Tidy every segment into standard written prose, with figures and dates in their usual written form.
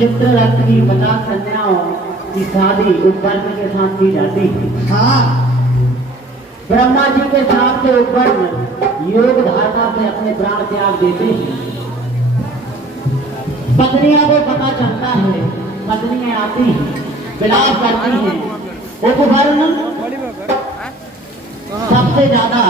चित्ररथ की 50 कन्याओं की शादी उपवर्ण के साथ की जाती है। हाँ, ब्रह्मा जी के साथ से उपवर्ण योग धारणा से अपने प्राण त्याग देते हैं। पत्नियों को पता चलता है, पत्नियां आती हैं, विलास करती हैं। उपवर्ण सबसे ज्यादा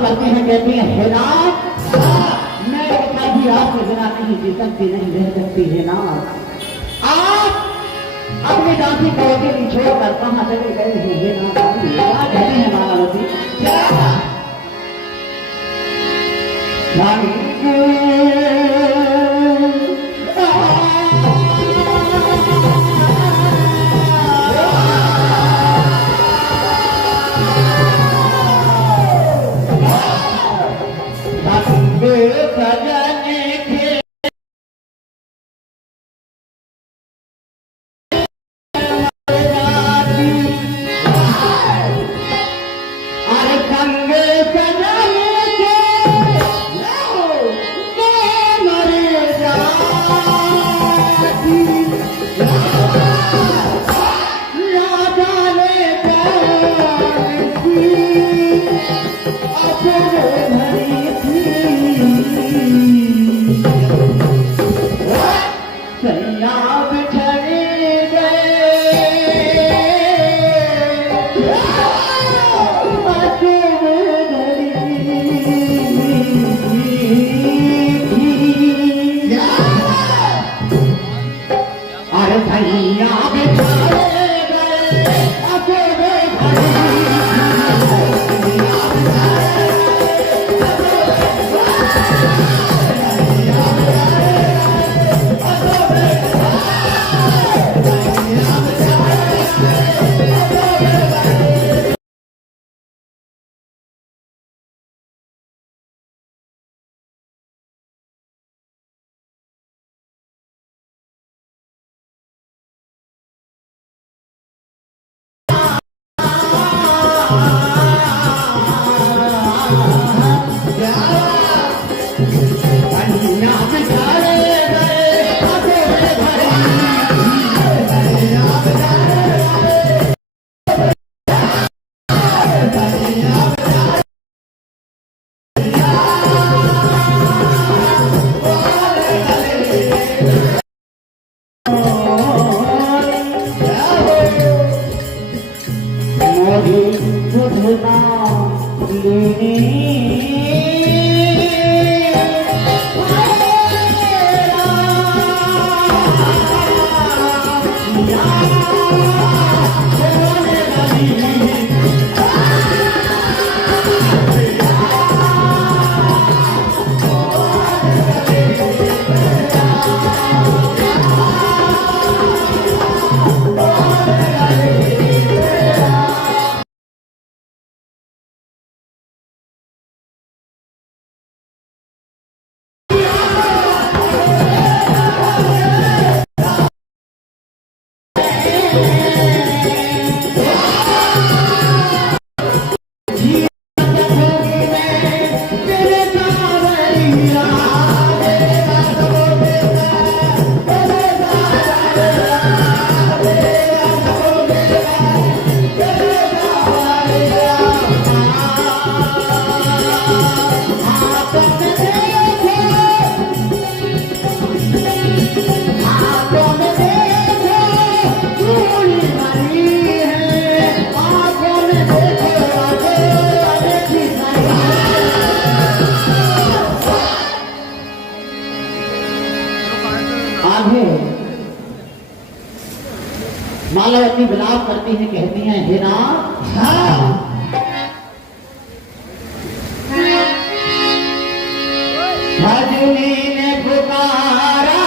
करते हैं, कहते हैं हे नाथ, मैं कभी आपके बिना नहीं जी सकती, नहीं रह सकती है नाथ। आप अपनी दासी को छोड़कर कहाँ चले गए हैं हे नाथ? क्या कहते हैं मायावती? कभी सुधना लेने मालावती विलाप करती हैं, कहती हैं हे राम भजनी ने पुकारा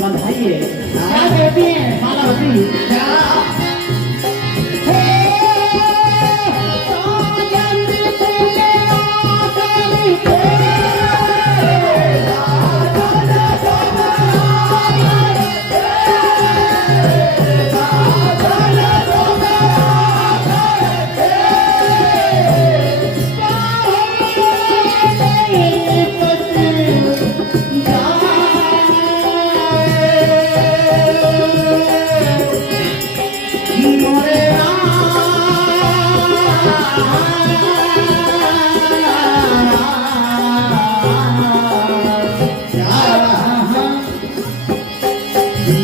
बंधाइए क्या कहती हैं मालावती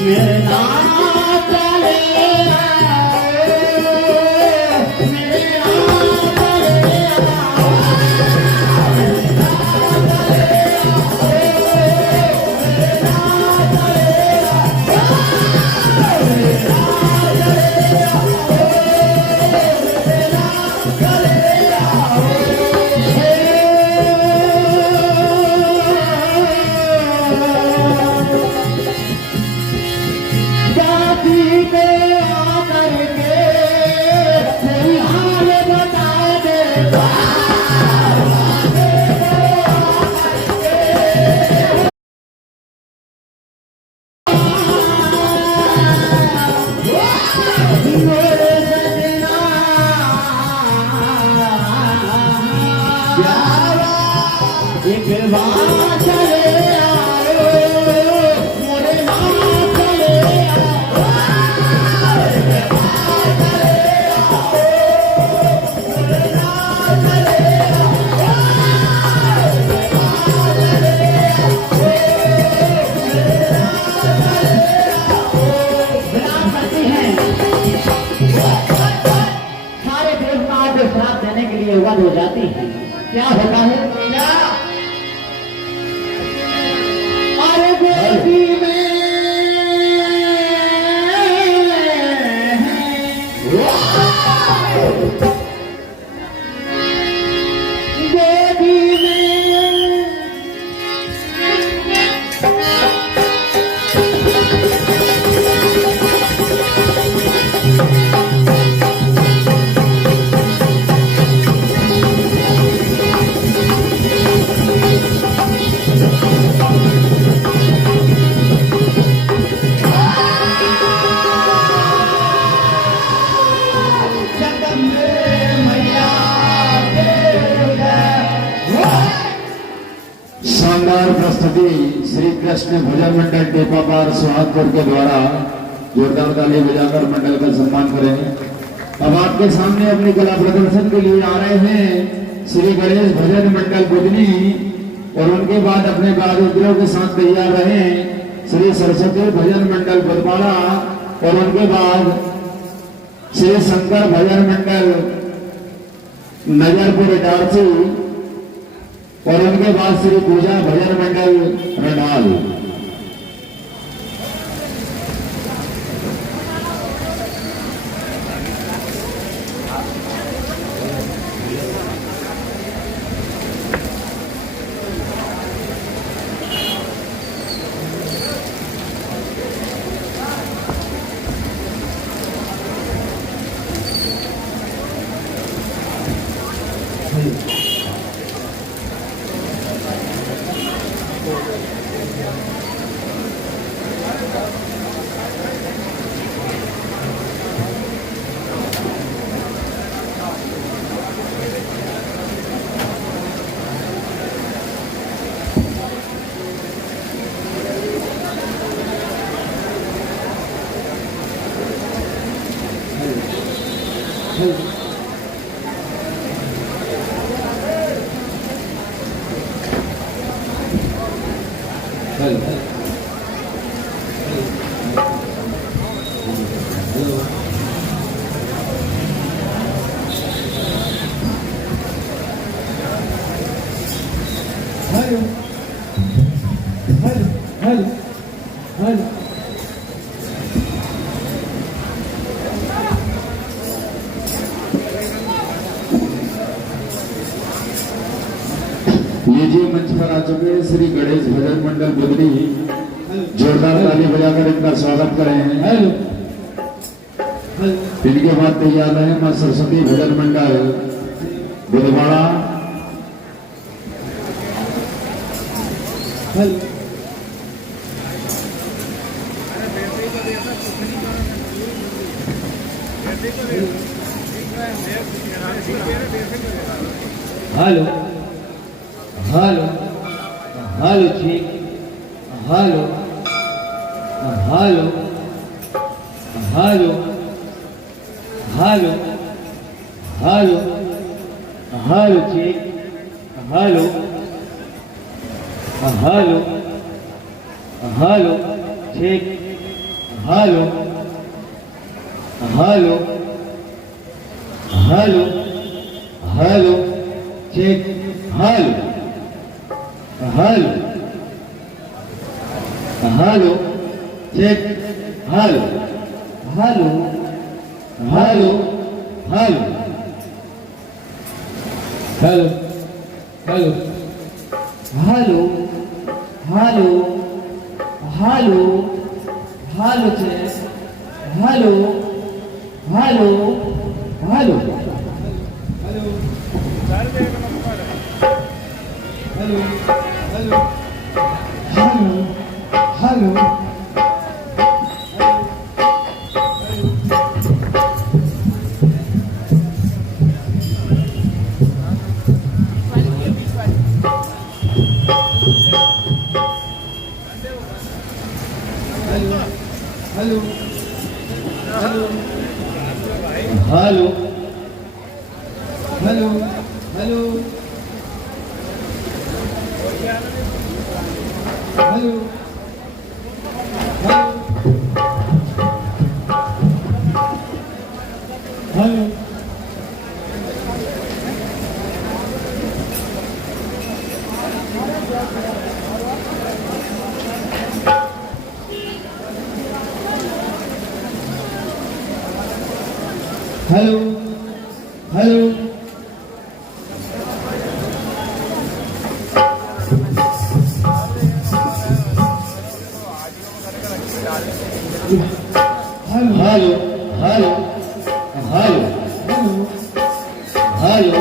मेरे विवाह चले आए मोरे नाम चले आए विवाह चले आए मोरे नाम चले आए विवाह चले विलाप करती हैं सारे देवताओं को श्राप देने के लिए वध हो जाती है क्या होता है क्या अरे गोदी में गोदी में शानदार प्रस्तुति श्री कृष्ण भजन मंडल टेपापार सोहागपुर के द्वारा जोरदार ताली बजाकर मंडल का सम्मान करें। अब आपके सामने अपनी कला प्रदर्शन के लिए आ रहे हैं श्री गणेश भजन मंडल बुधनी और उनके बाद अपने वाद्यों के साथ तैयार रहे श्री सरस्वती भजन मंडल बुधवाड़ा और उनके बाद श्री शंकर भजन मंडल नजरपुर इटारसी और उनके बाद श्री पूजा भजन मंडल रडाल। लीजिए मंच पर आ चुके हैं श्री गणेश भजन मंडल बुधनी, जोरदार ताली बजाकर इनका स्वागत करें। इनके बाद तैयार रहे मां सरस्वती भजन मंडल बुधवाड़ा। हेलो हेलो हेलो ठीक hello hello hello hello hello hello ठीक हेलो हेलो हेलो ठीक हेलो हेलो हेलो हेलो ठीक hello hello hello check hello hello hello hello hello hello hello hello hello hello check hello hello hello hello hello hello hello hello hello hello hello hello hello hello hello hello hello hello hello hello hello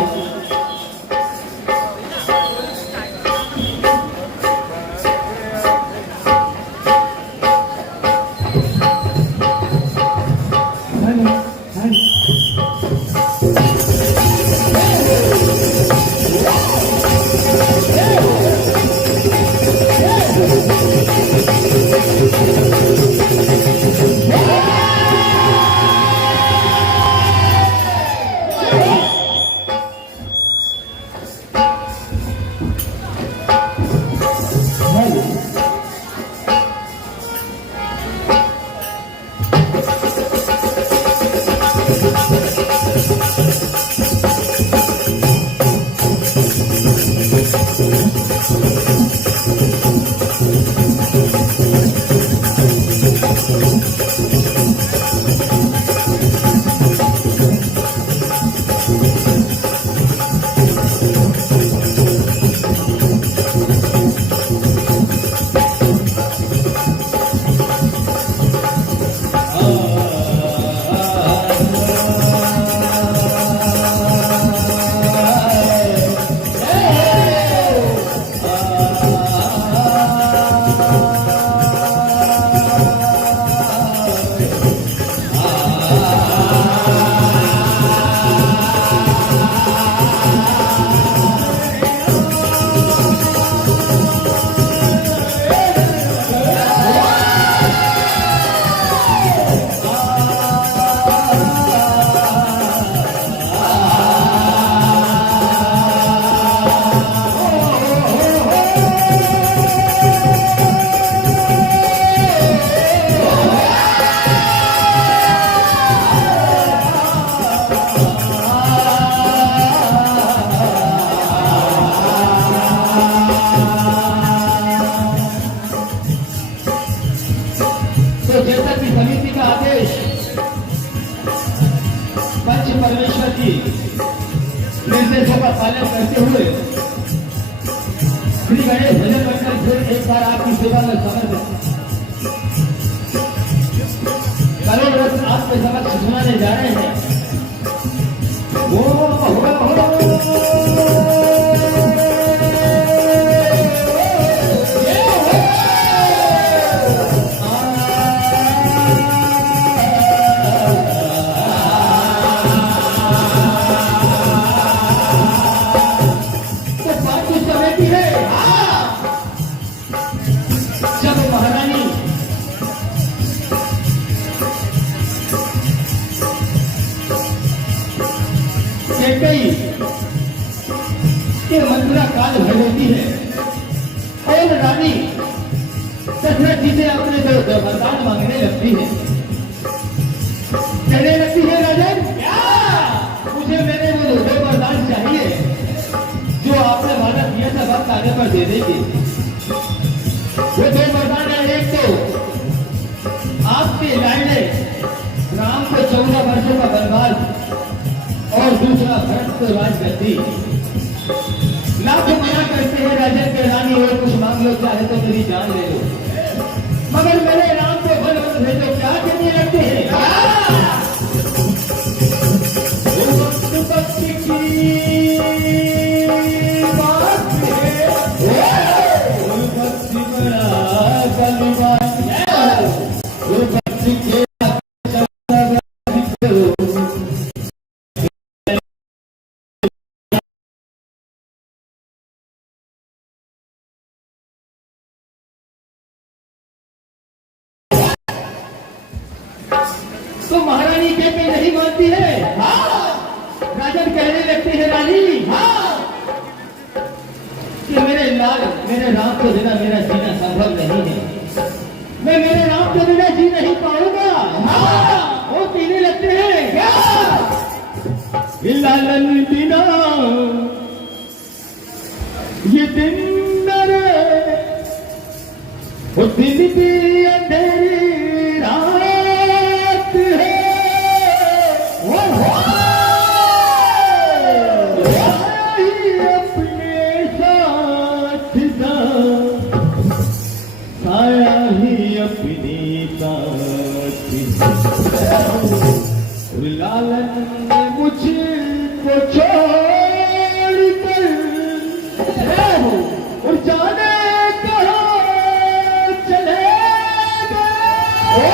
तो जैसा कि समिति का आदेश पंच परमेश्वर की निर्देशों का पालन करते हुए श्री गणेश भजन मंडल फिर एक बार आपकी सेवा में समर्पित करोड़ रथ आपके समक्ष सुनाने जा रहे हैं। तो बात कुछ समेटी है जब महारानी कैकेयी के मंत्रा काल भर होती है और रानी दशरथ जी से अपने जो वरदान मांगने लगती है, कहने लगती है राजन क्या मुझे मेरे वो दो वरदान चाहिए जो आपने वादा किया था वक्त आने पर दे देगी। वो दो वरदान है, एक तो आपके लाइने राम को 14 वर्षों का वनवास और दूसरा भरत को राजगद्दी। लाख मना करते हैं राजन के रानी और कुछ मांग लो चाहे तो मेरी जान ले लो, मगर मेरे राम को वन वन भेजो क्या कहने लगते हैं। हैं हाँ राजन कहने लगते हैं रानी हाँ कि मेरे लाल मेरे राम के बिना मेरा जीना संभव नहीं है मैं मेरे राम के बिना जी नहीं पाऊंगा हाँ वो कहने लगते हैं क्या लालन बिना ये दिन मेरे वो दिन भी अंधेरी रात है वो अपने साथ दा साया ही अपनी साथ लालन ने मुझको छोड़ कर और जाने कहाँ चले गए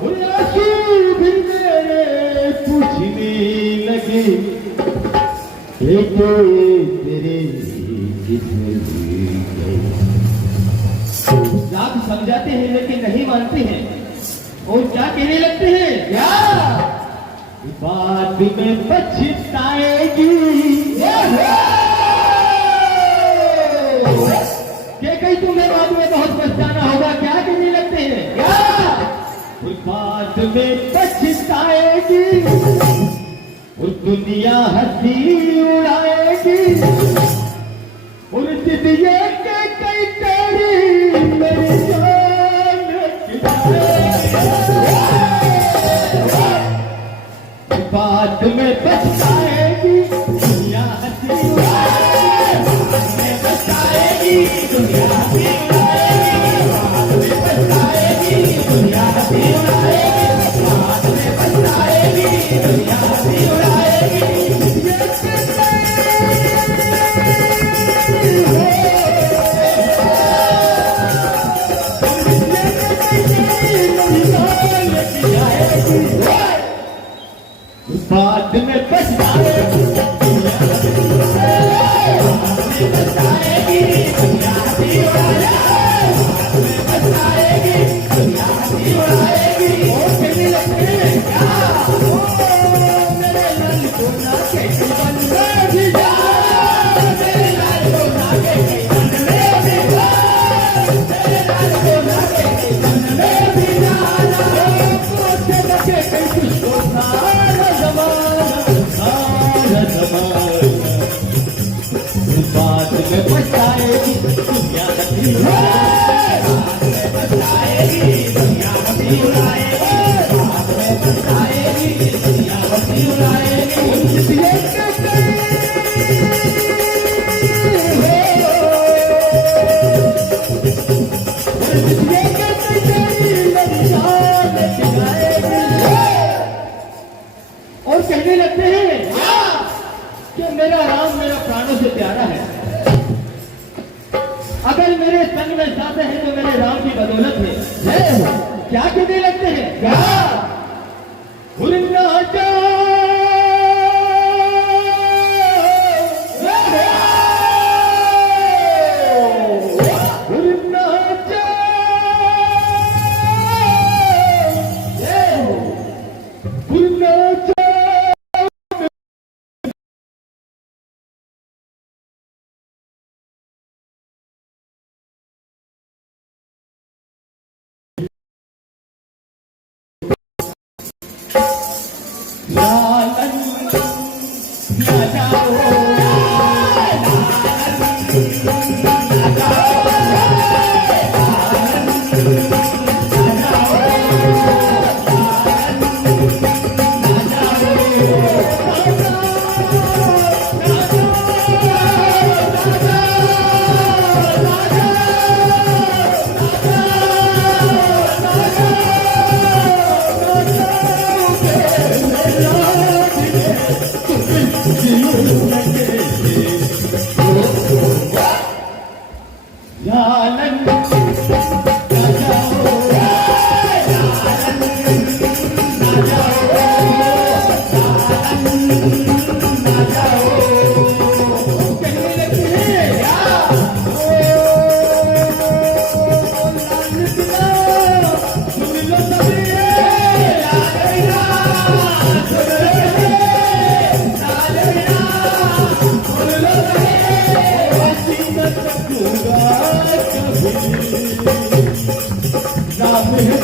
और आंसू भी मेरे पूछने लगे बेटे तेरे किधर गए। आप समझाते हैं लेकिन नहीं मानते हैं और क्या कहने लगते हैं क्या बाद में पछताएगी कि कहीं तुम्हें बाद में बहुत पछताना होगा क्या कहने लगते हैं क्या बाद में पछताएगी और दुनिया हंसी उड़ाएगी और दिदिए के कई तेरी मेरी जान बाद में पछताएगी दुनिया हंसी उड़ाएगी बाद में पछताएगी दुनिया हंसी उड़ाएगी बाद में पछताएगी दुनिया हंसी उड़ाएगी बाद में पछताएगी दुनिया हंसी उड़ाएगी बाद में पछताएगी दुनिया हंसी उड़ाएगी दुनिया हंसी उड़ाएगी और कहने लगते हैं क्या मेरे लाल को ना के जीवन में भी जा मेरे लाल को ना के जीवन में भी जा मेरे लाल को ना के जीवन में भी जा सोचने लगे कहीं कुछ तो सारा जमाना बाद में पछताएगी दुनिया हंसी उड़ाएगी बाद में पछताएगी दुनिया हंसी उड़ाएगी बाद में पछताएगी दुनिया हंसी उड़ाएगी और कहने लगते हैं कि मेरा राम मेरा प्राणों से प्यारा है अगर मेरे संग में साथ है तो मेरे राम की बदौलत है क्या कहने लगते हैं क्या उड़ना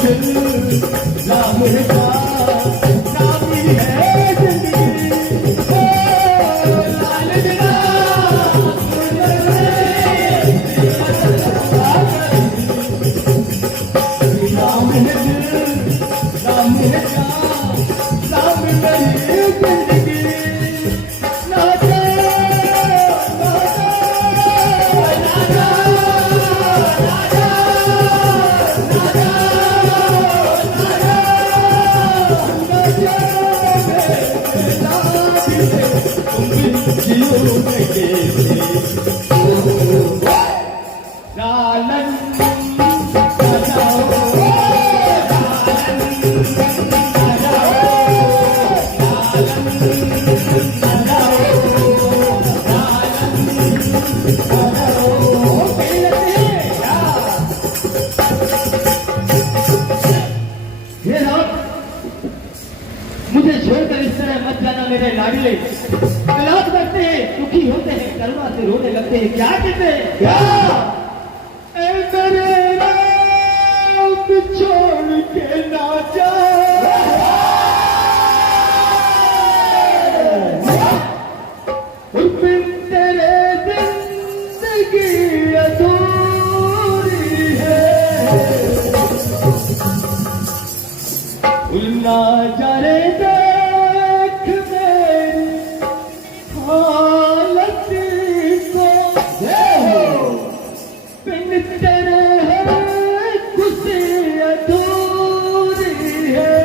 दिल नाम का नाम ही है जिंदगी ओ लाल बिना नाम है दिल नाम है जान नाम मेरी जिंदगी नाचा मुझे छोड़कर इस तरह मत जाना मेरे लाडले। तलाश करते हैं, दुखी होते हैं, करुणा से रोने लगते हैं। क्या कहते हैं? क्या ऐ मेरे राम छोड़ के ना जा बिन तेरे जिंदगी अधूरी है। भूलना जा रे देख मेरी हालत को बिन तेरे है खुशी अधूरी है।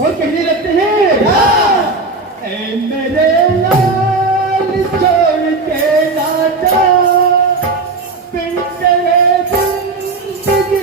और कहने लगते हैं ऐ मेरे लाल छोड़ के ना जा बिन तेरे जिंदगी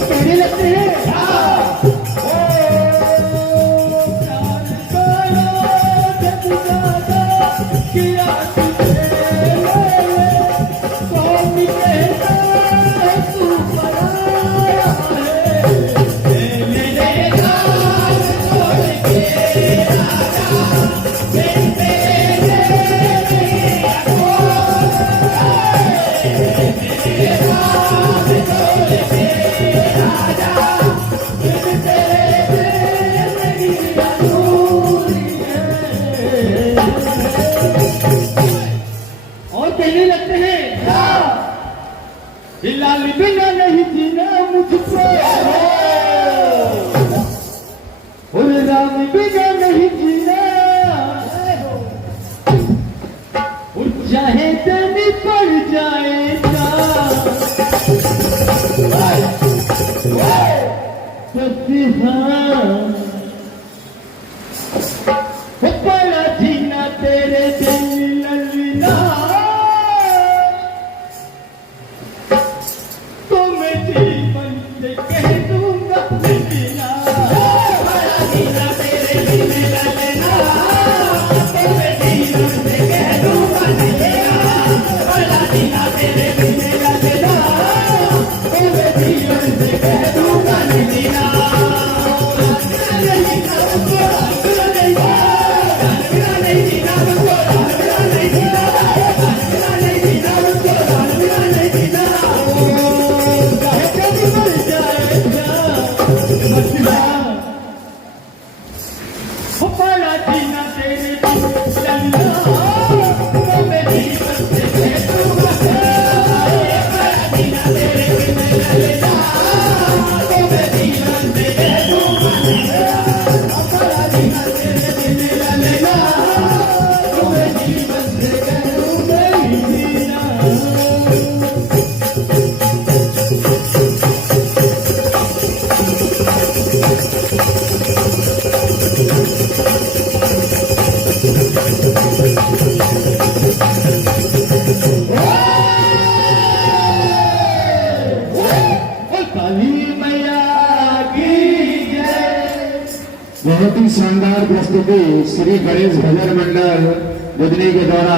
कहने लगते हैं कहने लगते हैं लाल बिना नहीं जीना मुझको और राम बिना नहीं जीना और चाहे देनी पड़ जाएगा पड़ा जीना तेरे दिल ललना तेरे दिल में ललना, तेरे दिल में कह दूंगा शानदार प्रस्तुति श्री गणेश भजन मंडल बुधनी के द्वारा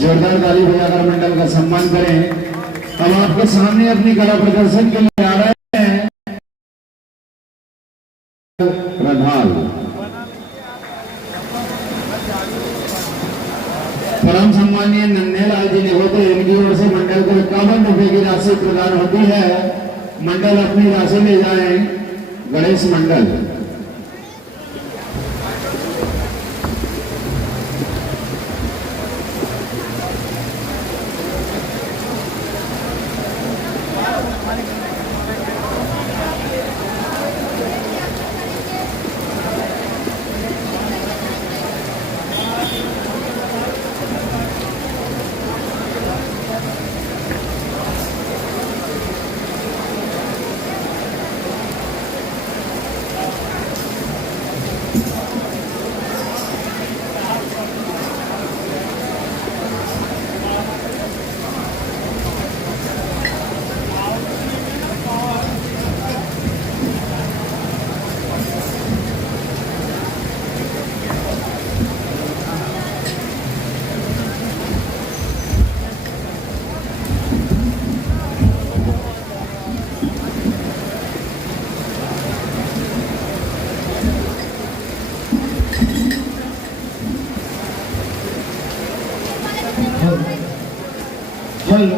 जोरदार ताली बजाकर मंडल का सम्मान करें। अब आपके सामने अपनी कला प्रदर्शन के लिए आ रहे हैं प्रधान परम सम्मानीय नन्हेलाल जी निगोते, इनकी ओर से मंडल को 51 रुपए की राशि प्रदान होती है। मंडल अपनी राशि ले जाए गणेश मंडल। हेलो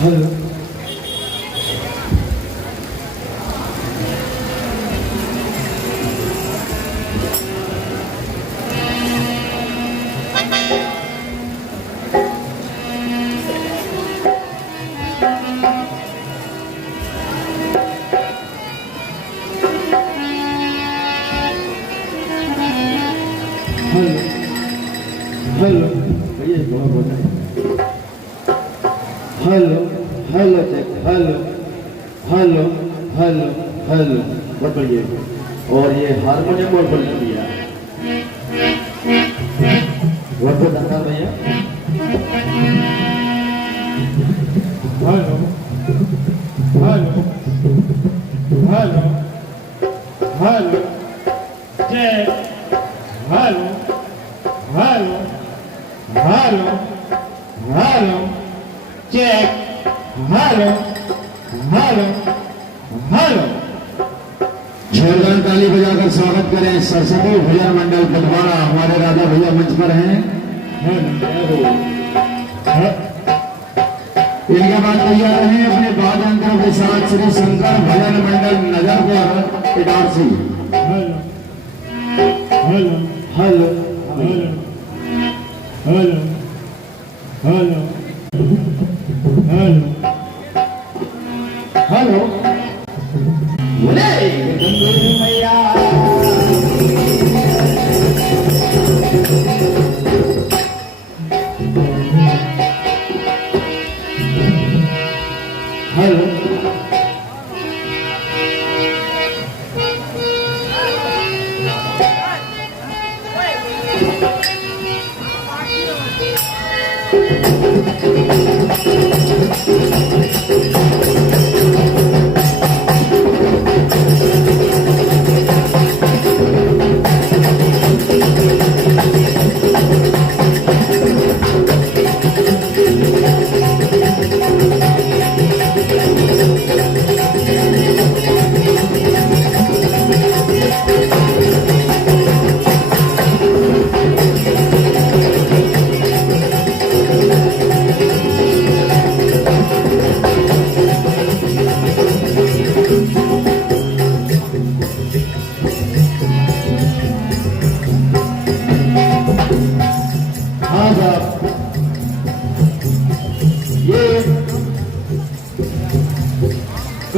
हेलो हेलो भैया थोड़ा बताइए। Hello hello check hello hello hello hello बताइए। और ये हारमोनियम और बजा दिया वो तो धंधा भैया। Hello hello hello hello check hello hello hello hello check hello hello hello. जोरदार ताली बजाकर स्वागत करें सरस्वती भजन मंडल बटवाड़ा। हमारे राजा भैया मंच पर हैं। इनके बाद तैयार हैं अपने वाद्ययंत्रों के साथ श्री शंकर भजन मंडल Nazarpur Itarsi. Hello hello hello hello hello hello hello hello बोले गंगू मैया हेलो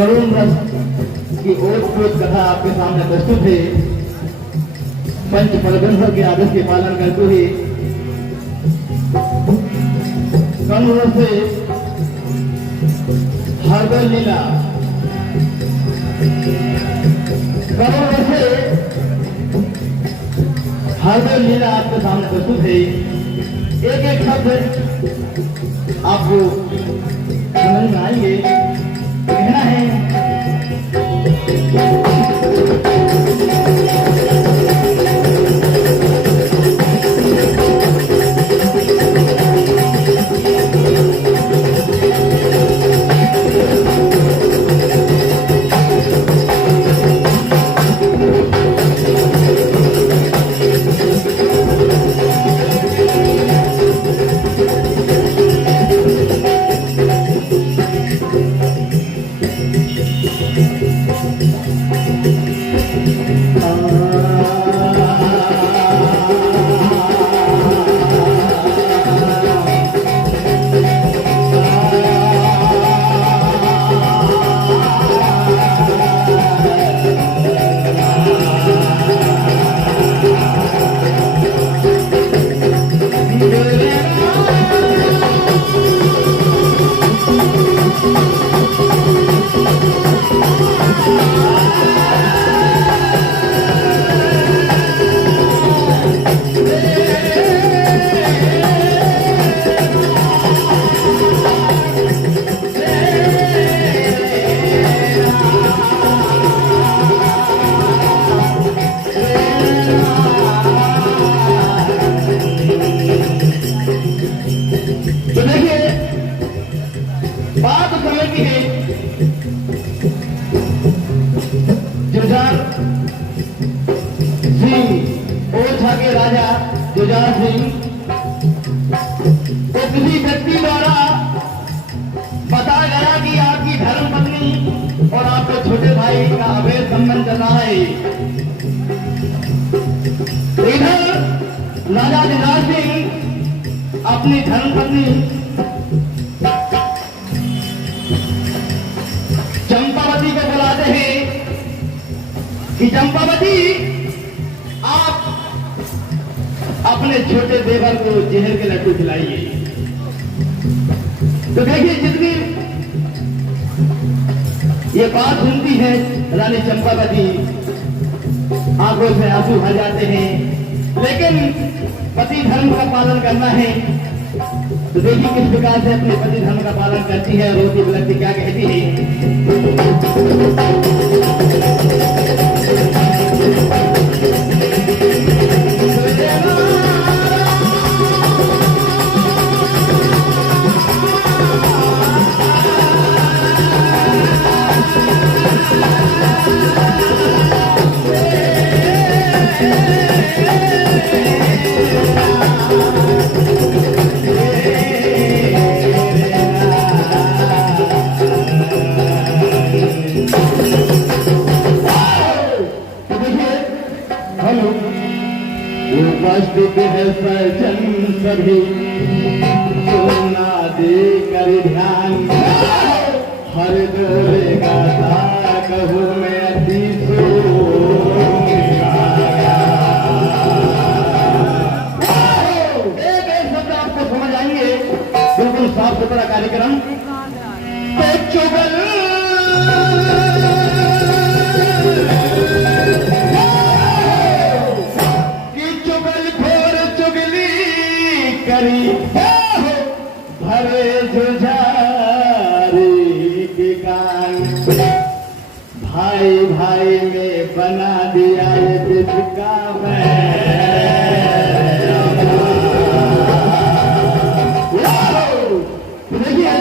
करुण रस की ओत-प्रोत कथा आपके सामने प्रस्तुत है। पंच परमेश्वर के आदेश के पालन करते हुए करुण रस से हरदल लीला, करुण रस से हरदल लीला आपके सामने प्रस्तुत है। एक एक शब्द आपको समझ में आएंगे। कहना है तो देखिए बात समय की है। जुझार सिंह ओरछा के राजा जुझार सिंह को किसी व्यक्ति द्वारा बताया गया कि आपकी धर्म पत्नी और आपके छोटे भाई का अवैध संबंध चल रहा है। इधर राजा जुझार सिंह अपनी धर्मपत्नी चंपावती को बुलाते हैं कि चंपावती, आप अपने छोटे देवर को जहर के लड्डू खिलाइए। तो देखिए जितनी ये बात सुनती है रानी चंपावती, आंखों से आंसू भर जाते हैं। लेकिन पति धर्म का पालन करना है। तो देखिए किस प्रकार से अपने पति धर्म का पालन करती है। रोती बिलखती क्या कहती है। उपस्थित है सज्जन सभी, सुना दे कर ध्यान, हर डोले का कहूँ मैं अति एक शब्द आपको समझ आएंगे। बिल्कुल साफ सुथरा कार्यक्रम। तो चुगल भरे जुझारी के कान, भाई भाई में बना दिया ये जिसका मैं। देखिए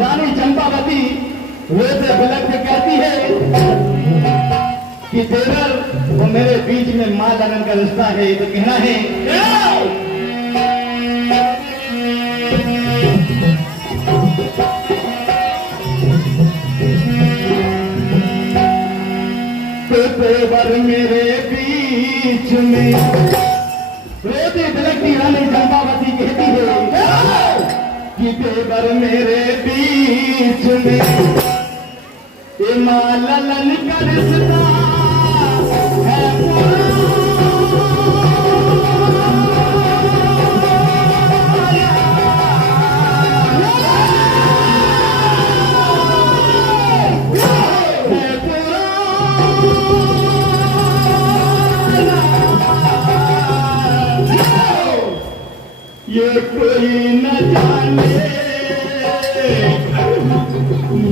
रानी चंपावती रोते बिलख के कहती है कि देवर वो मेरे बीच में मां लगन का रिश्ता है। तो कहना है देवर मेरे बीच में, रोती बिलखती रानी चंपावती कहती है कि देवर मेरे बीच में माँ ललन का रिश्ता है ये कोई न जाने न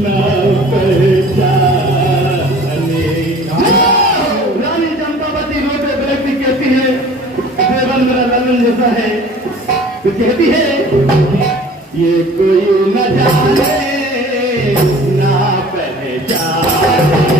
पहचाने। रानी चंपावती रोते व्यक्ति कहती है देवन मेरा ललन जैसा है, तो कहती है ये कोई न जाने न पहचाने।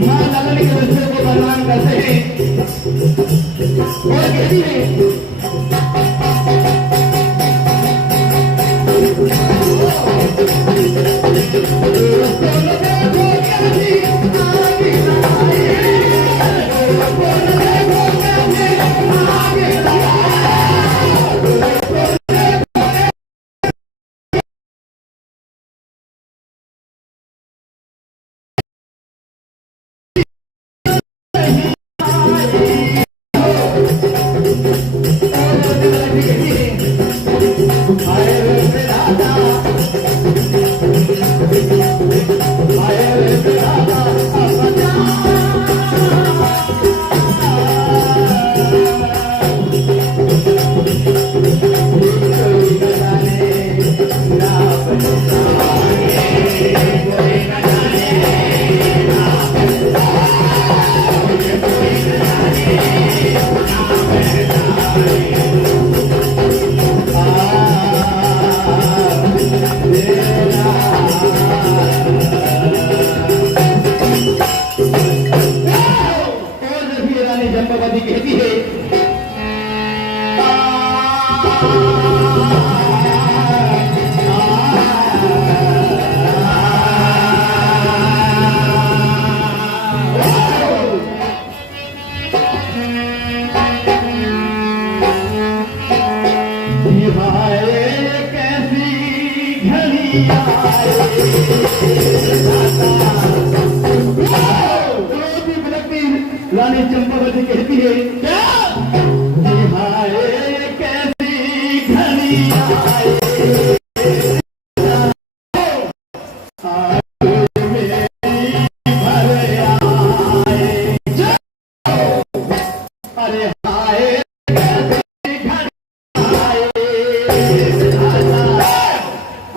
माँ ललन के रिश्ते को बदनाम करते हैं और कहती है चंपावती कहती है कैसी घड़ी रानी चंपावती कहती है क्या हाय कैसी घड़ी आए अरे हाय कैसी घड़ी आए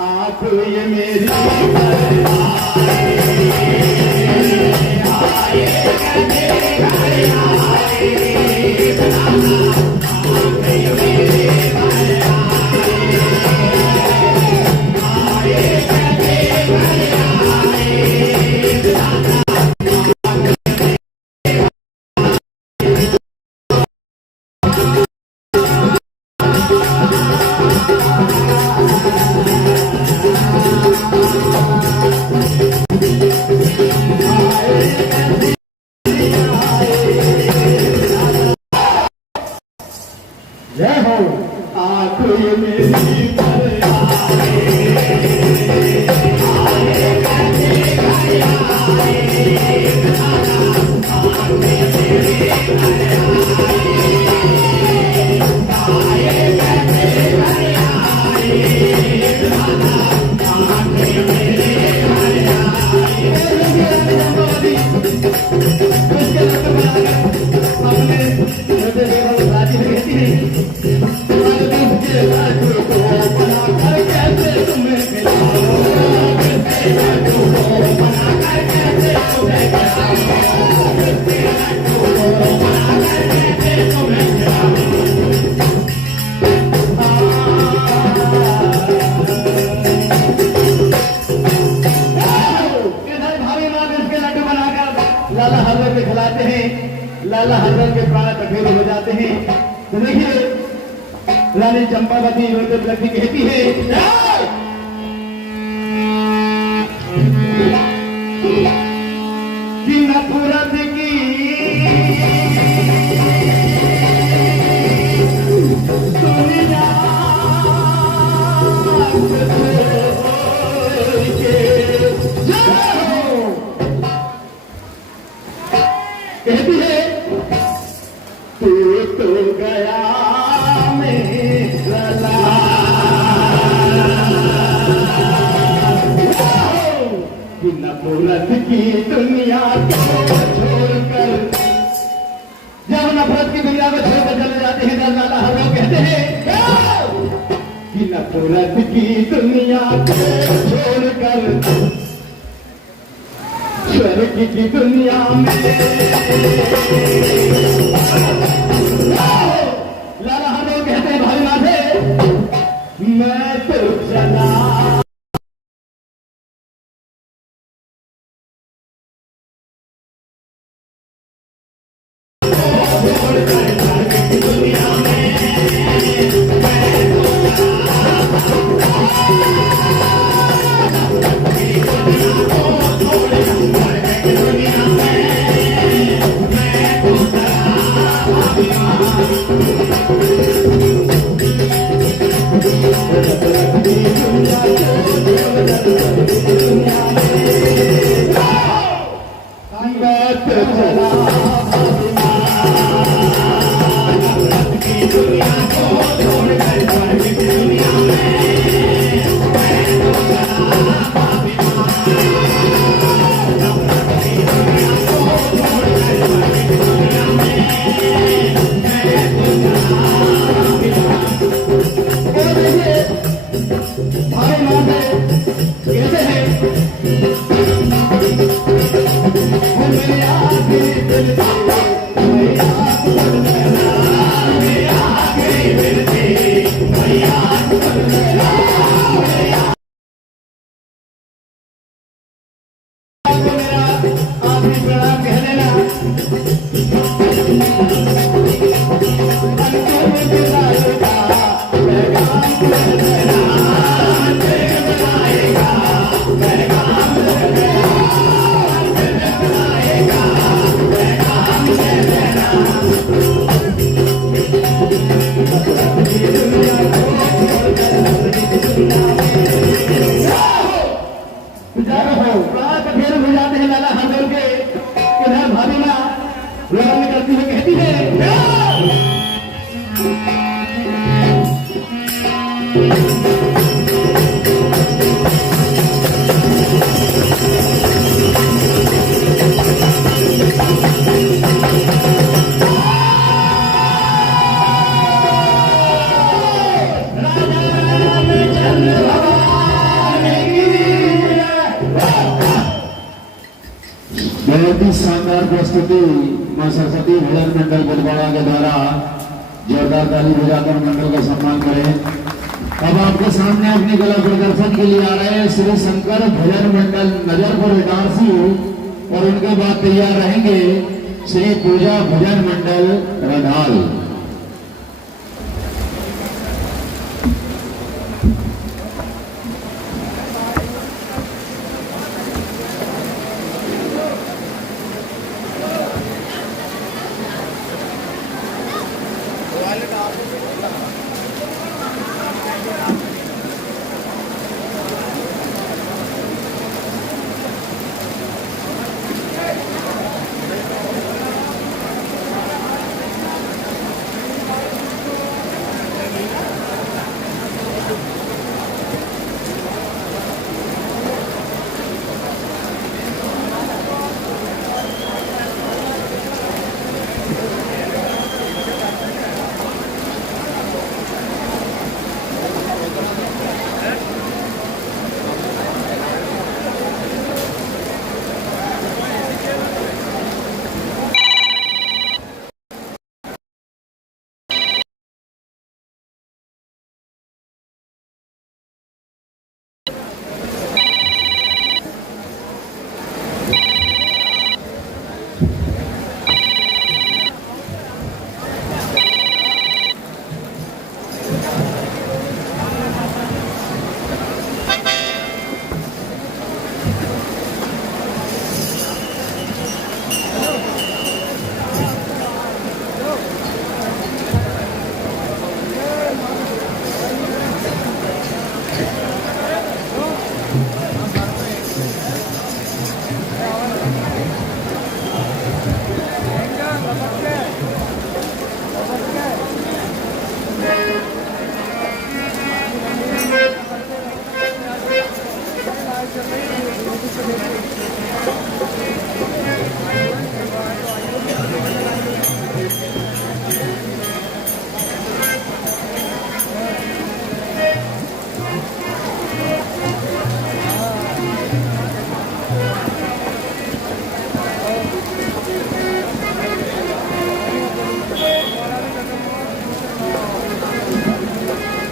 आप ये मेरी जय हो आँख ये मेरी तुम्हें लाला हरदर के प्राण कठोर हो जाते हैं। तो देखिए रानी चंपावती लड़की कहती है कि नफरत की दुनिया कहती है तू तो गया मेरा कि नफरत की दुनिया को छोड़कर जब नफरत की दुनिया को छोड़कर चले जाते हैं तब लाला हरदर कहते हैं कि नफरत की दुनिया को छोड़कर स्वर्ग की दुनिया में लाला हरदर कहते हैं भाई माधे मैं तो चला बहुत ही शानदार प्रस्तुति मां सरस्वती भजन मंडल बलवाड़ा के द्वारा जोरदार ताली बजाकर मंडल का सम्मान करें। अब आपके सामने अपनी कला प्रदर्शन के लिए आ रहे हैं श्री शंकर भजन मंडल नजरपुर इटारसी और उनके बाद तैयार रहेंगे श्री पूजा भजन मंडल रडाल।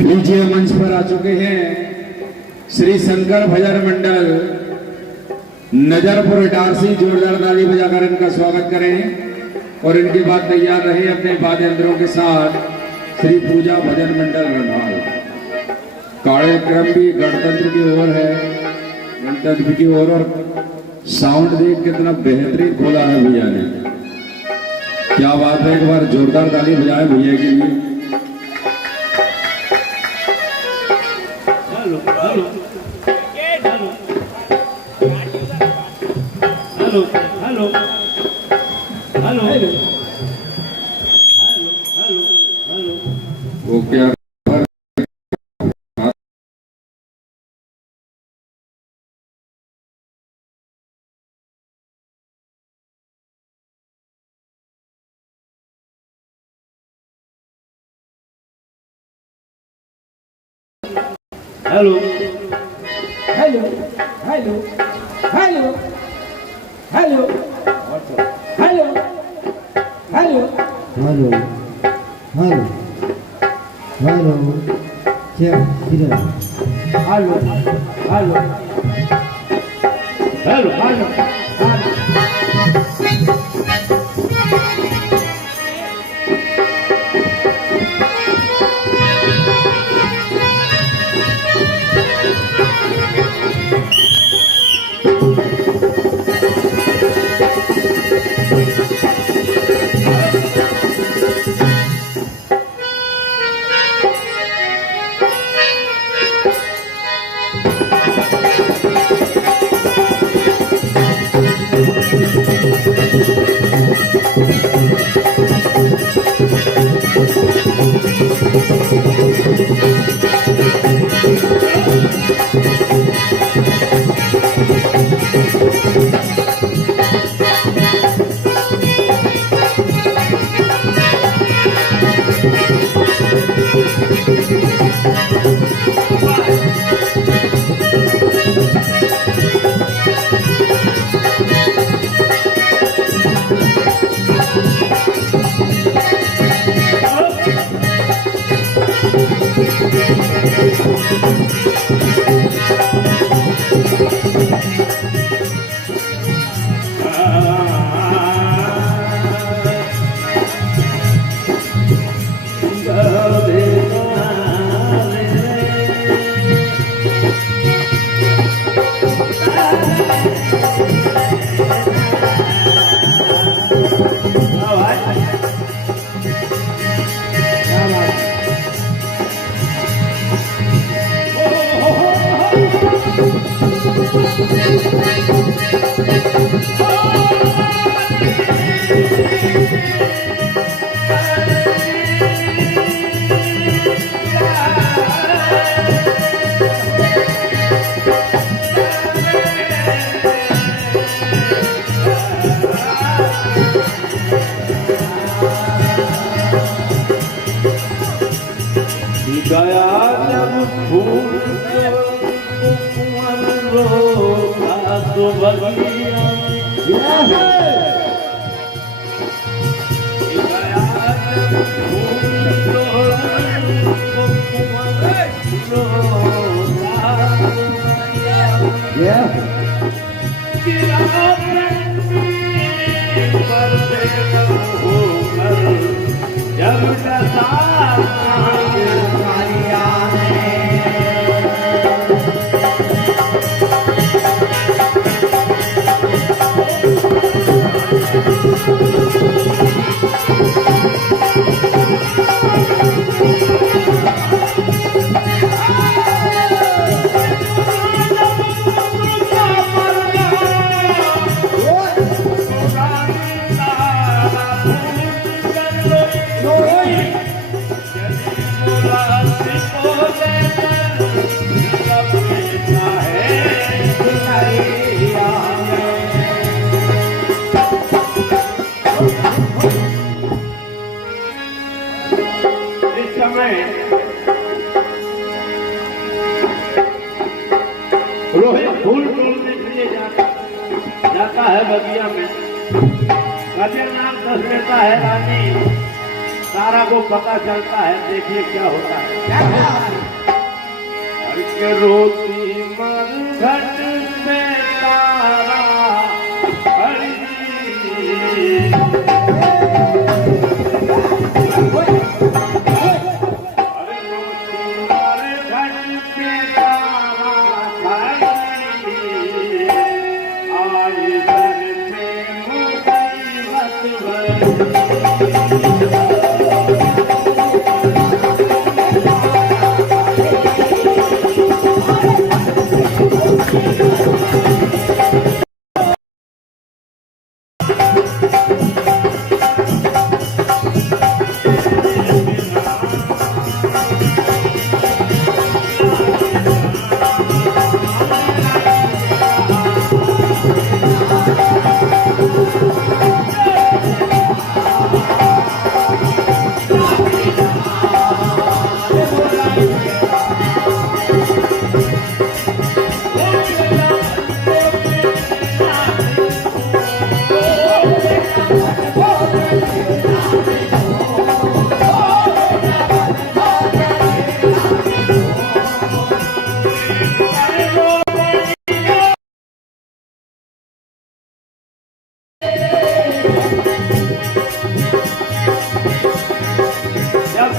लीजिए मंच पर आ चुके हैं श्री शंकर भजन मंडल नजरपुर इटारसी। जोरदार ताली बजाकर इनका स्वागत करें और इनके बाद तैयार रहे अपने वाद्य यंत्रों के साथ श्री पूजा भजन मंडल रंधाल। कार्यक्रम भी गणतंत्र की ओर है, गणतंत्र की ओर। और साउंड देख कितना बेहतरीन खोला है भैया ने, क्या बात है। एक बार जोरदार ताली बजाए भैया के लिए। Hello hello hello hello hello hello hello वो क्या hello hello hello hello hello hello hello hello hello hello check इधर हेलो हेलो हेलो हेलो गया जब फूल तो बगिया गया जब फूल रोहित फूल तोड़ने के लिए जाता है बगिया में। कबीर नाम दस लेता है रानी, तारा को पता चलता है, देखिए क्या होता है। क्या क्या? हर के रोती मरघट में तारा हरि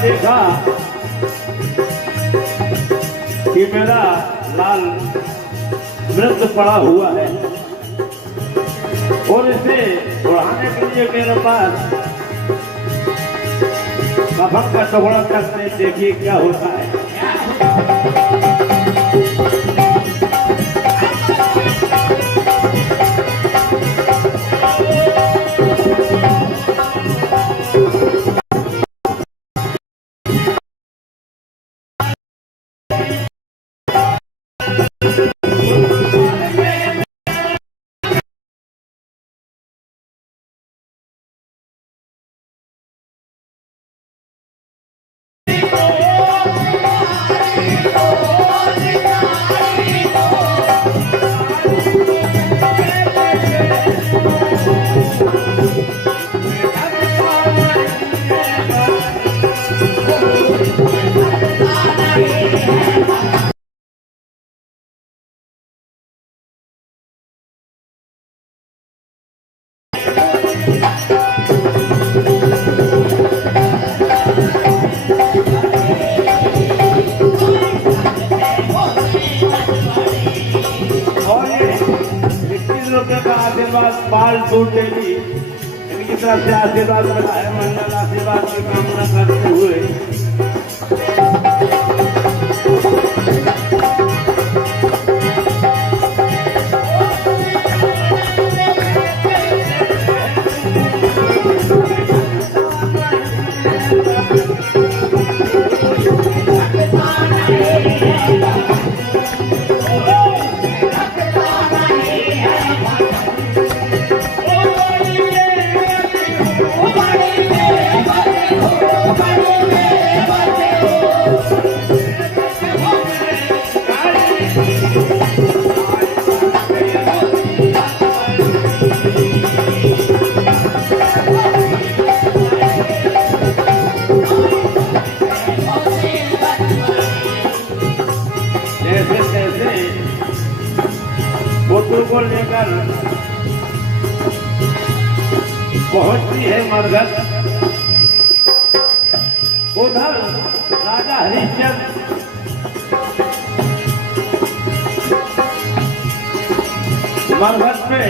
देखा कि मेरा लाल मृत पड़ा हुआ है और इसे उड़ाने के लिए मेरे पास कफन का टुकड़ा करने, देखिए क्या होता है। आशीर्वाद पाल टूटेगी, इनकी तरफ से आशीर्वाद मिला है। मंगल आशीर्वाद की कामना करते हुए पुत्र को लेकर पहुंचती है मरघट। उधर राजा हरिश्चंद्र मरघट पे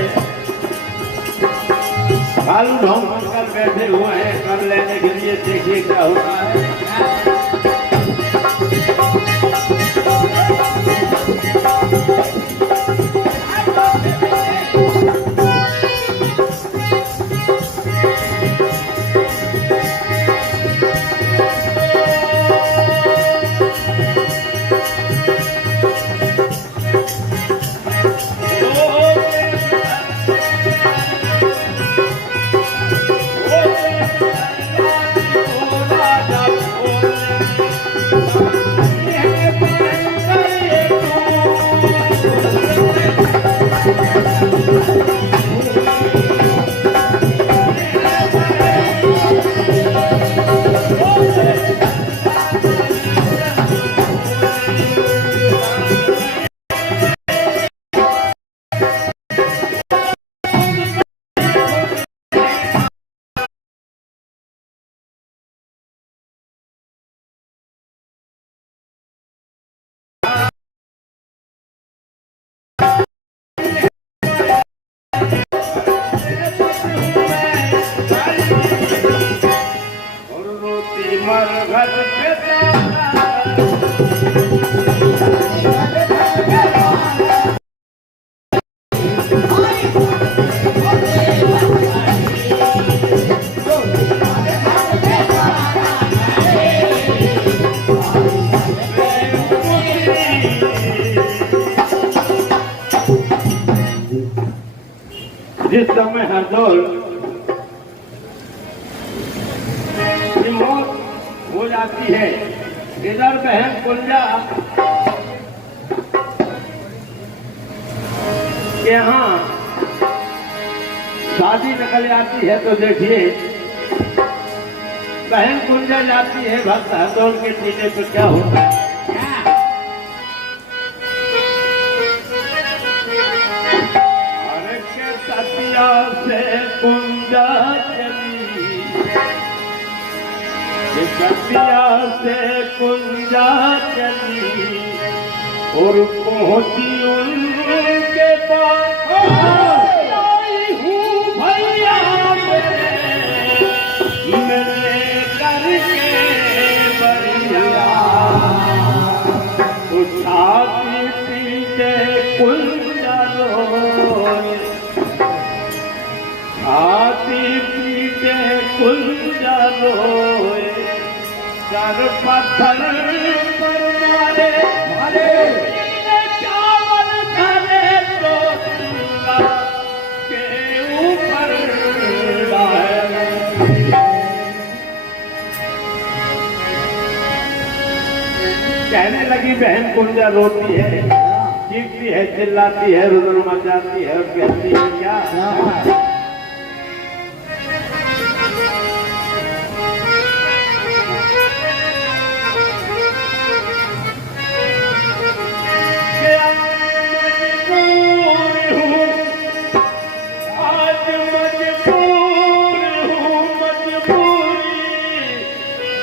भालू ढोंग बनकर बैठे हुए हैं कर लेने के लिए, देखिए क्या होता है। मरघट पे तारा जिस समय हरदौल की मौत हो जाती है, इधर बहन कुंजा के यहाँ शादी निकल जाती है, तो देखिए बहन कुंजा जाती है, भक्त हरदौल के सीने पर क्या होता है। सतिया से कुंजा चली, सतिया से कुंजा चली और पहुंची उनके पास। आई हूँ भैया मेरे करके बढ़िया, उठाती पीछे कुंजा रोए, आती पीछे कुंजा रोए, कर पत्थर पर मारे मारे, चावल धरे तो चूल्हा के ऊपर लाए। कहने लगी बहन कुंजा, रोती है, चीखती है, चिल्लाती है, रुदन मचाती है और कहती है क्या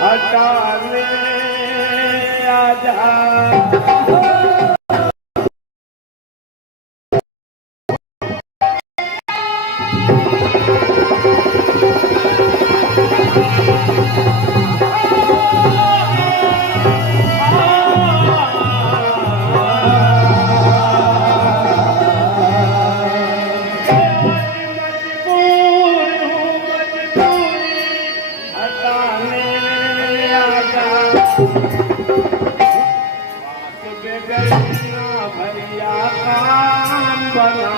हटाने आजा। भैया काम बना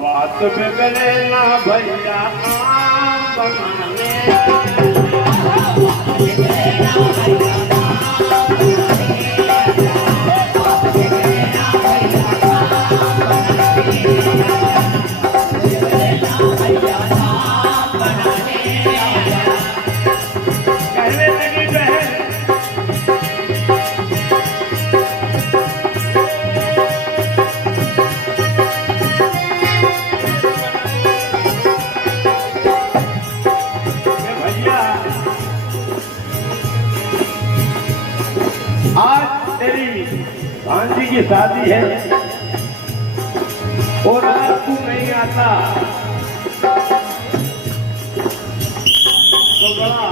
बात बिगड़े ना भैया काम बनाने कहने लगी बहन भांजी की शादी है और आज तू नहीं आता तो बड़ा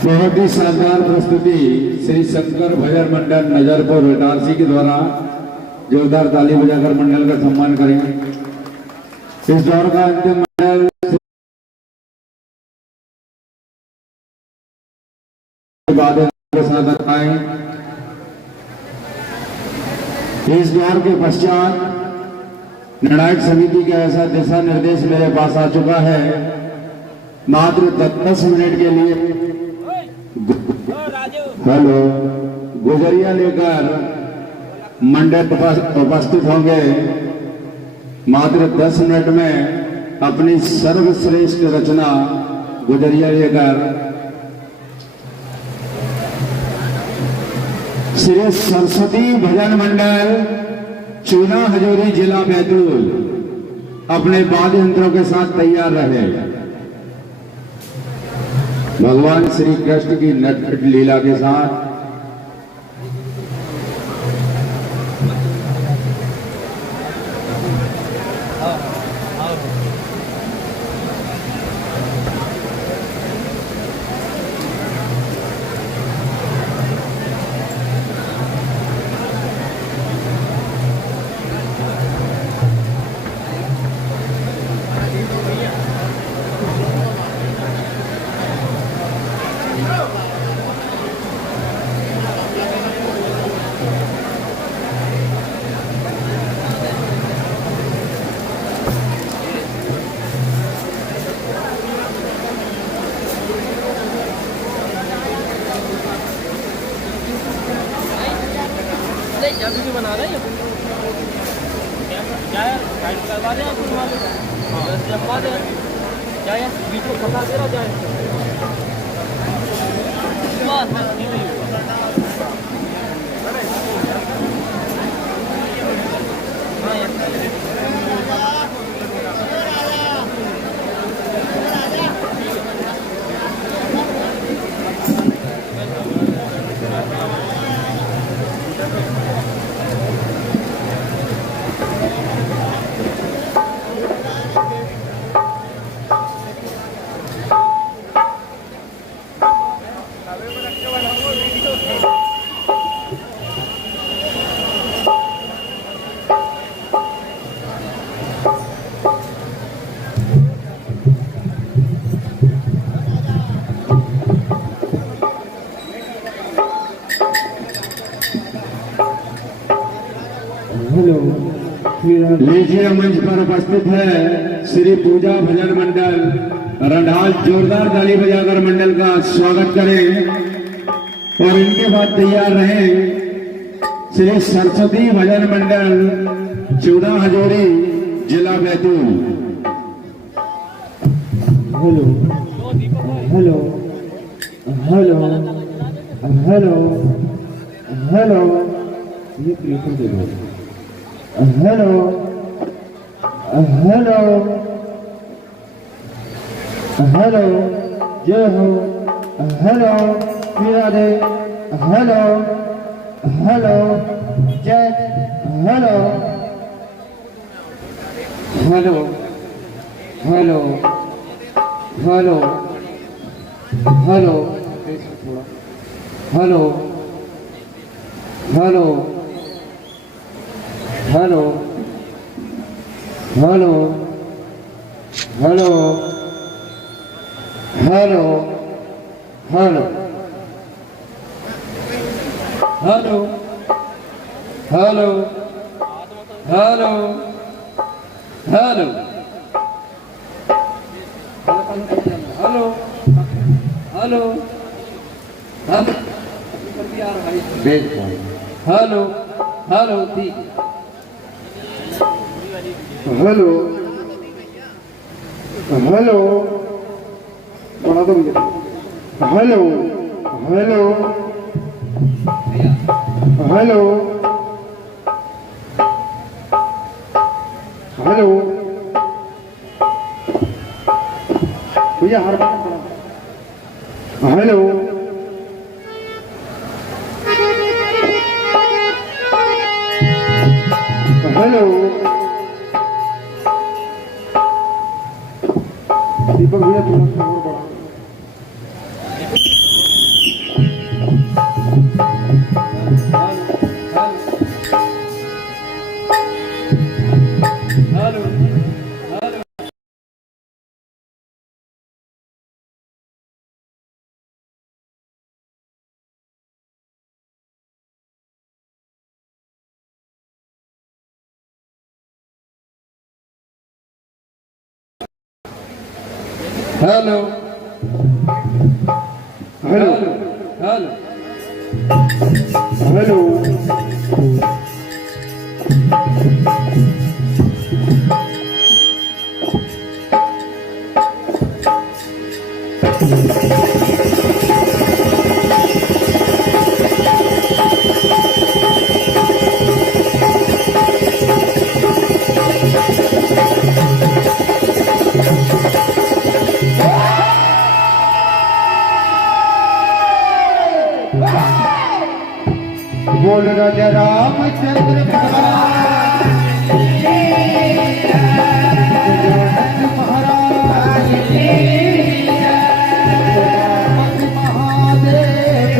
बहुत ही शानदार प्रस्तुति श्री शंकर भजन मंडल नजरपुर इटारसी के द्वारा जोरदार ताली बजाकर मंडल का सम्मान करेंगे। इस दौर का अंतिम मंडल के साथ रखाएं। इस दौर के पश्चात निर्णायक समिति का ऐसा दिशा निर्देश मेरे पास आ चुका है, मात्र 10 मिनट के लिए हेलो गुजरिया लेकर मंडल उपस्थित होंगे। मात्र 10 मिनट में अपनी सर्वश्रेष्ठ रचना गुजरिया लेकर श्री सरस्वती भजन मंडल चूना हजूरी जिला बैतूल अपने वाद्य यंत्रों के साथ तैयार रहे। भगवान श्री कृष्ण की नटखट लीला के साथ क्या वीडियो बना रहे हैं क्या है गाइड करवा रहे हैं आपको वाले लगवा दे क्या है वीडियो बता दे रहा जाए लीजिए मंच पर उपस्थित है श्री पूजा भजन मंडल रंडाल। जोरदार ताली बजाकर मंडल का स्वागत करें और इनके बाद तैयार रहे श्री सरस्वती भजन मंडल चूना हजूरी जिला Betul. Hello hello hello hello hello ये प्रीतम दे दो। हेलो हेलो हेलो जय हो हेलो राधे हेलो हेलो जय hello hello hello hello hello hello hello hello hello hello hello hello hello hello hello hello hello hello hello hello ठीक hello hello बना दो मुझे hello hello hello hello भैया harmonium बना hello hello दीपक भैया थोड़ा सा और बढ़ा hello hello hello hello hello hello बोल राजा रामचंद्र महाराज की महादेव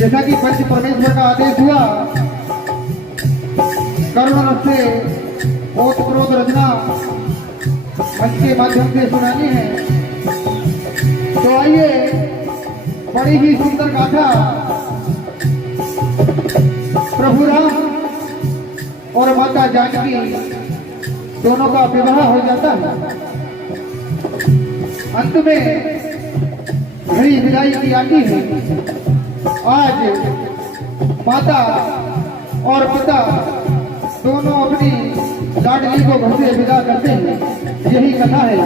जैसा कि पंच परमेश्वर का आदेश हुआ करुण रस से ओत क्रोध रचना मंच के माध्यम से सुनानी है। तो आइए बड़ी ही सुंदर गाथा प्रभु राम और माता जानकी दोनों का विवाह हो जाता है। अंत में घड़ी विदाई की आती है। आज माता और पिता दोनों अपनी लाडली को घर से विदा करते हैं। यही कथा है।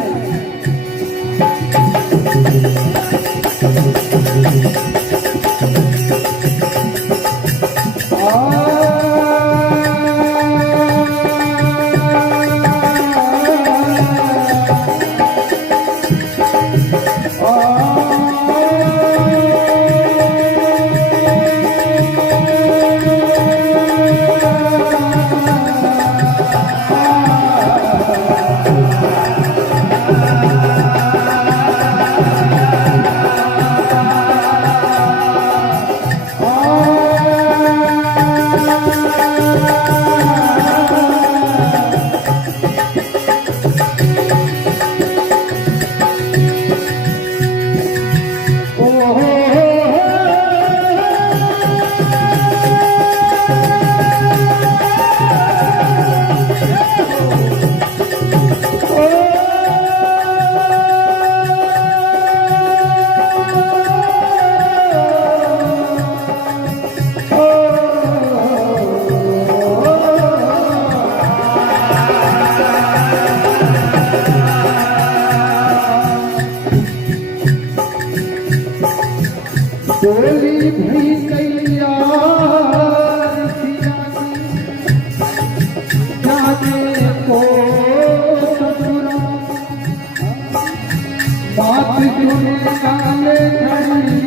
काले खड़ी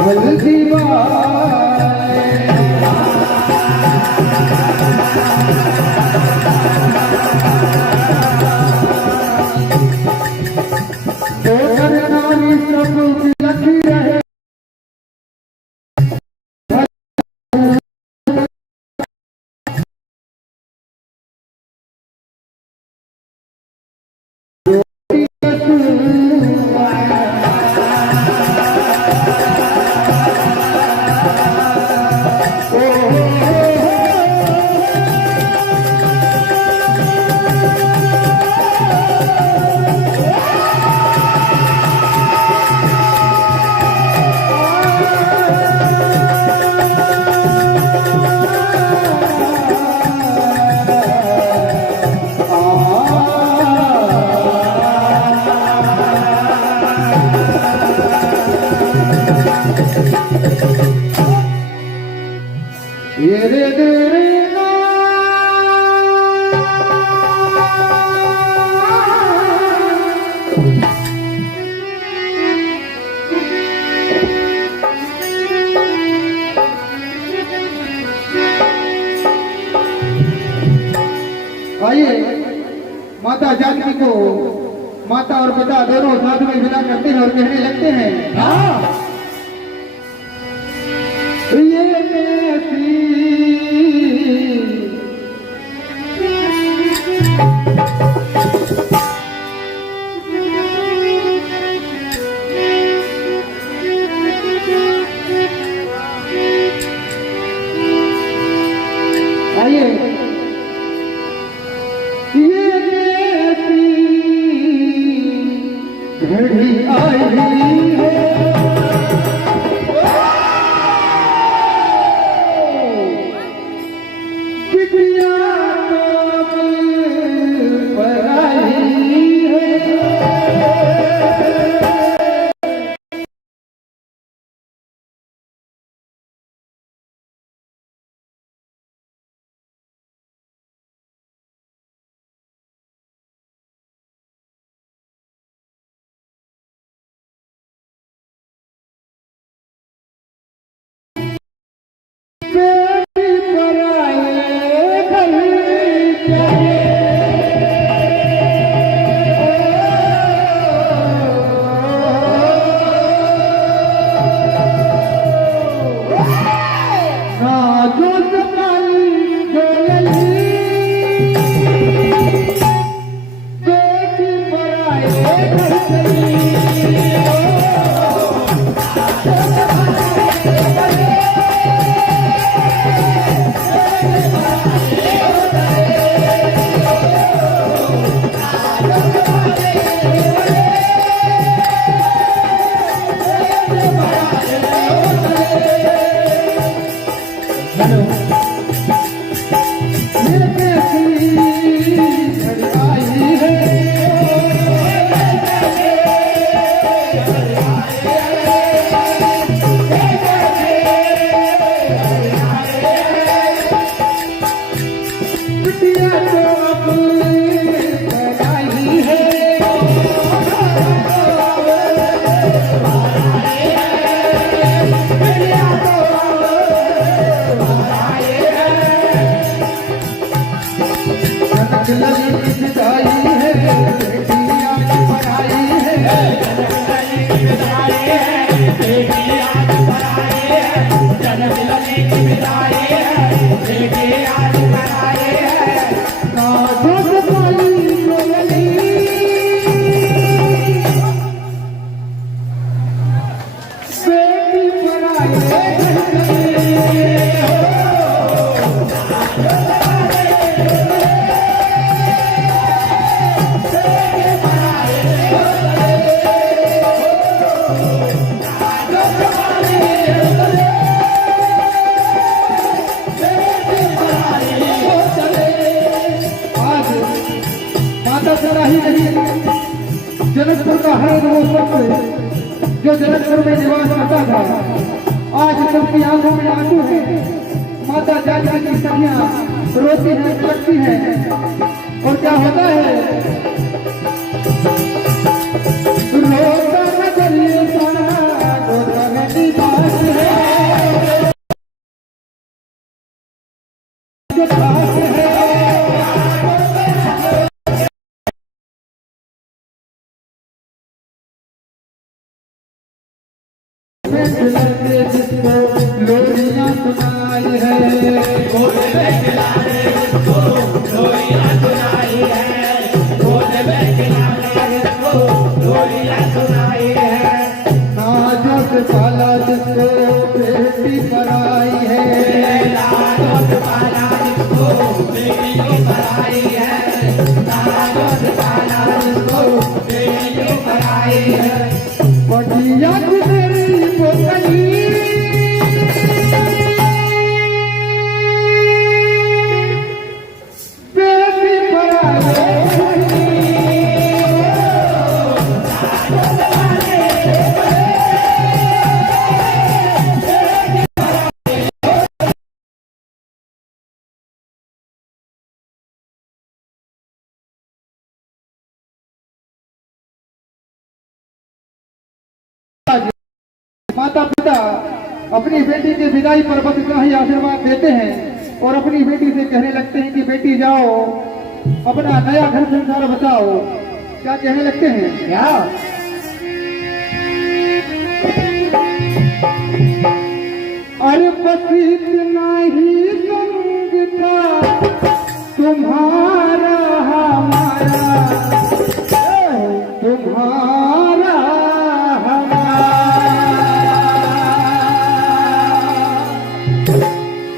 हल्दी नारी सब लखी रहे आइए माता जानकी को माता और पिता दोनों साथ में विदा करते हैं और कहने लगते हैं ये कैसी आइए घड़ी आई है बिटिया पर आई है जनकपुर का हर वो शख्स जो जनकपुर में निवास करता था, आज सबकी आंखों में आंसू है। माता जानकी की सखियां रोती है, लगती है, और क्या होता है बढ़िया मेरी बोतली बेटी पराए माता पिता अपनी बेटी की विदाई पर बदशाही आशीर्वाद देते हैं और अपनी बेटी से कहने लगते हैं कि बेटी जाओ अपना नया घर संसार बचाओ। क्या कहने लगते हैं? क्या अरे बस इतना ही संग था तुम्हारा हमारा, तुम्हारा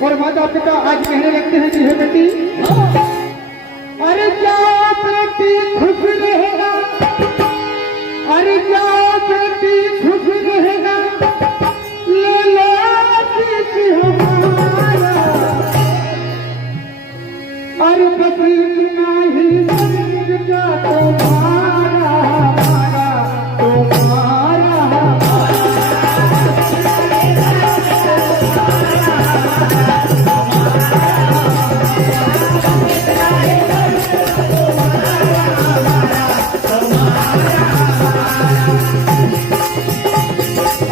और माता पिता आज कहने लगते हैं कि हे बेटी, अरे जाओ बेटी खुश रहेगा, अरे जाओ बेटी खुश रहेगा, ले लो बेटी हमारा, अरे बस इतना ही संग का तुम्हारा हमारा, तुम्हारा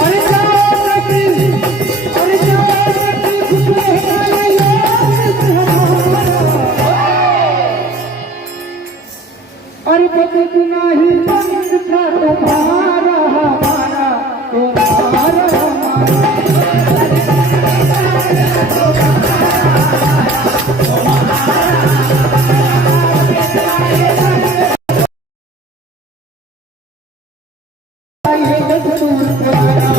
अरे जाओ बेटी, अरे जाओ बेटी खुश रहेगा, ले लो बेटी हमारा, अरे बस इतना ही संग था तुम्हारा हमारा, तुम्हारा हमारा। ये दस्तूर पुराना,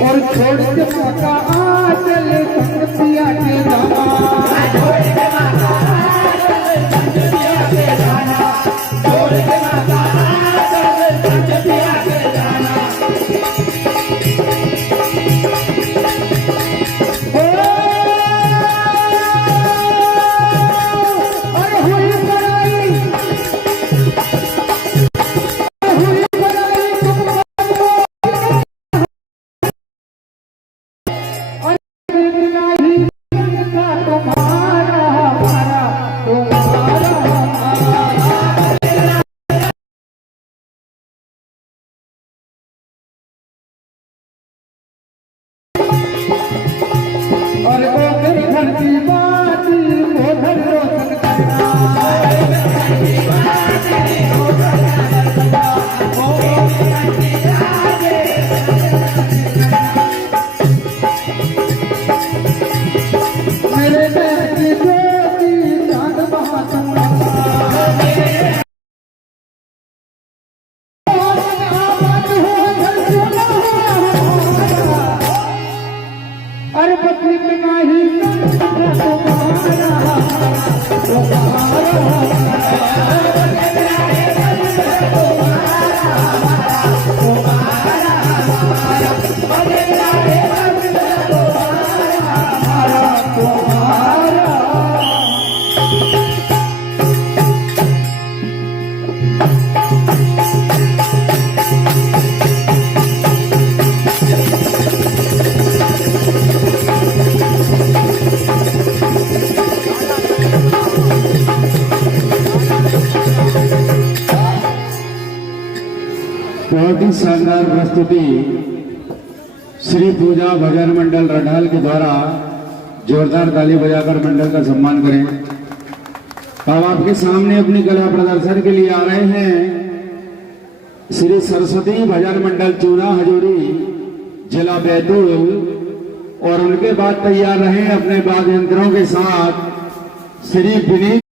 और छोड़ के माता आंचल संग पिया के जाना, अरे हुई पराई, हुई पराई इतना ही संग था तुम्हारा हमारा, तुम्हारा हमारा। और वो मेरे घर की बात वो घर रोशन करना, मेरे नैन की ज्योति चांद महात्मा, अरे पत्नी इतना ही संग था तुम्हारा, तुम्हारा बहुत ही शानदार प्रस्तुति श्री पूजा भजन मंडल रंडाल के द्वारा जोरदार ताली बजाकर मंडल का सम्मान करें। अब आपके सामने अपनी कला प्रदर्शन के लिए आ रहे हैं श्री सरस्वती भजन मंडल चूना हजूरी जिला बैतूल, और उनके बाद तैयार रहे अपने वाद्य यंत्रों के साथ श्री विनीत